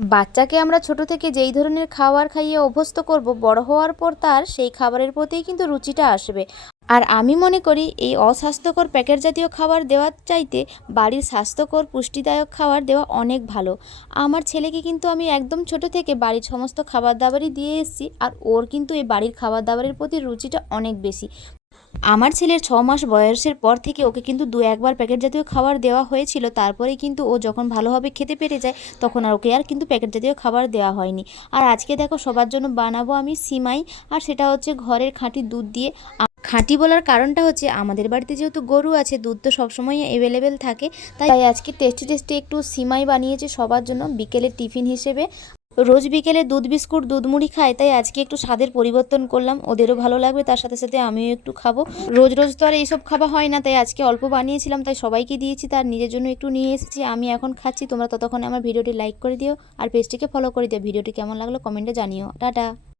বাচ্চাকে আমরা ছোট থেকে যেই ধরনের খাবার খাইয়ে অভ্যস্ত করব, বড় হওয়ার পর তার সেই খাবারের প্রতিই কিন্তু রুচিটা আসবে। আর আমি মনে করি এই অস্বাস্থ্যকর প্যাকেট জাতীয় খাবার দেওয়ার চাইতে বাড়ির স্বাস্থ্যকর পুষ্টিদায়ক খাবার দেওয়া অনেক ভালো। আমার ছেলেকে কিন্তু আমি একদম ছোট থেকে বাড়ির সমস্ত খাবার দাবারই দিয়ে এসেছি, আর ওর কিন্তু এই বাড়ির খাবার দাবারের প্রতি রুচিটা অনেক বেশি। আমার ছেলের ৬ মাস বয়সের পর থেকে ওকে কিন্তু ২-১ বার প্যাকেট জাতীয় খাবার দেওয়া হয়েছিল। তারপরেই কিন্তু ও যখন ভালোভাবে খেতে পেরে যায়, তখন আর ওকে আর কিন্তু প্যাকেট জাতীয় খাবার দেওয়া হয়নি। আর আজকে দেখো সবার জন্য বানাবো আমি সিমাই, আর সেটা হচ্ছে ঘরের খাঁটি দুধ দিয়ে। খাঁটি বলার কারণটা হচ্ছে আমাদের বাড়িতে যেহেতু গরু আছে, দুধ তো সবসময় অ্যাভেলেবেল থাকে। তাই আজকে টেস্টি টেস্টি একটু সিমাই বানিয়েছে সবার জন্য বিকেলের টিফিন হিসেবে। রোজ বিকেলে দুধ বিস্কুট দুধ মুড়ি খায়, তাই আজকে একটু স্বাদের পরিবর্তন করলাম, ওদেরও ভালো লাগবে, তার সাথে সাথে আমিও একটু খাবো। রোজ রোজ তো আর এইসব খাওয়া হয় না, তাই আজকে অল্প বানিয়েছিলাম, তাই সবাইকে দিয়েছি, তার নিজের জন্য একটু নিয়ে এসেছি। আমি এখন খাচ্ছি, তোমরা ততক্ষণে আমার ভিডিওটি লাইক করে দিও আর পেজটিকে ফলো করে দিও। ভিডিওটি কেমন লাগলো কমেন্টে জানিও। টাটা।